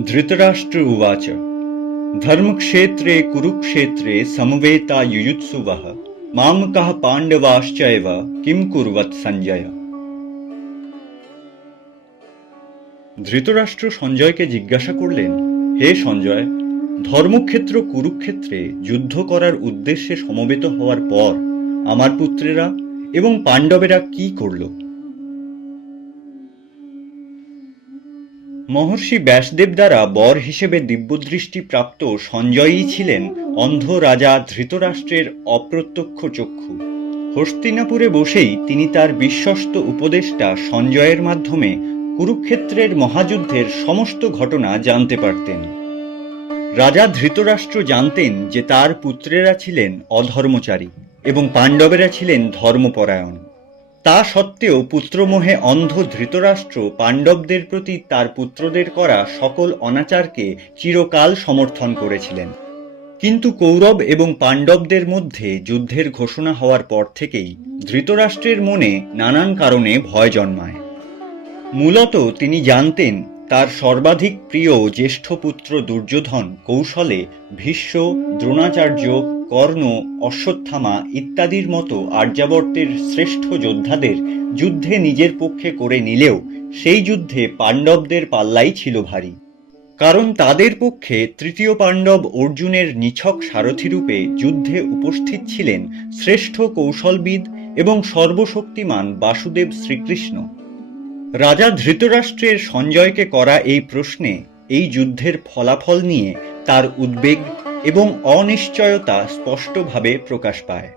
धृतराष्ट्र उवाच धर्मक्षेत्रे कुरुक्षेत्रे समवेतायुयुत्सुवः मामकः पाण्डवाश्चैव किं कुर्वत् সঞ্জয়। ধৃতরাষ্ট্র সঞ্জয়কে জিজ্ঞাসা করলেন, হে সঞ্জয়, ধর্মক্ষেত্র কুরুক্ষেত্রে যুদ্ধ করার উদ্দেশ্যে সমবেত হওয়ার পর আমার পুত্রেরা এবং পাণ্ডবেরা কি করল? মহর্ষি ব্যাসদেব দ্বারা বর হিসেবে দিব্যদৃষ্টি প্রাপ্ত সঞ্জয়ই ছিলেন অন্ধ রাজা ধৃতরাষ্ট্রের অপ্রত্যক্ষ চক্ষু। হস্তিনাপুরে বসেই তিনি তার বিশ্বস্ত উপদেষ্টা সঞ্জয়ের মাধ্যমে কুরুক্ষেত্রের মহাযুদ্ধের সমস্ত ঘটনা জানতে পারতেন। রাজা ধৃতরাষ্ট্র জানতেন যে তার পুত্রেরা ছিলেন অধর্মচারী এবং পাণ্ডবেরা ছিলেন ধর্মপরায়ণ। তা সত্ত্বেও পুত্রমোহে অন্ধ ধৃতরাষ্ট্র পাণ্ডবদের প্রতি তার পুত্রদের করা সকল অনাচারকে চিরকাল সমর্থন করেছিলেন। কিন্তু কৌরব এবং পাণ্ডবদের মধ্যে যুদ্ধের ঘোষণা হওয়ার পর থেকেই ধৃতরাষ্ট্রের মনে নানান কারণে ভয় জন্মায়। মূলত তিনি জানতেন তার সর্বাধিক প্রিয় জ্যেষ্ঠ পুত্র দুর্যোধন কৌশলে ভীষ্ম, দ্রোণাচার্য, কর্ণ, অশ্বত্থামা ইত্যাদির মতো আর্যাবর্তের শ্রেষ্ঠ যোদ্ধাদের যুদ্ধে নিজের পক্ষে করে নিলেও সেই যুদ্ধে পাণ্ডবদের পাল্লাই ছিল ভারী। কারণ তাদের পক্ষে তৃতীয় পাণ্ডব অর্জুনের নিছক সারথিরূপে যুদ্ধে উপস্থিত ছিলেন শ্রেষ্ঠ কৌশলবিদ এবং সর্বশক্তিমান বাসুদেব শ্রীকৃষ্ণ। রাজা ধৃতরাষ্ট্রের সঞ্জয়কে করা এই প্রশ্নে এই যুদ্ধের ফলাফল নিয়ে তার উদ্বেগ এবং অনিশ্চয়তা স্পষ্টভাবে প্রকাশ পায়।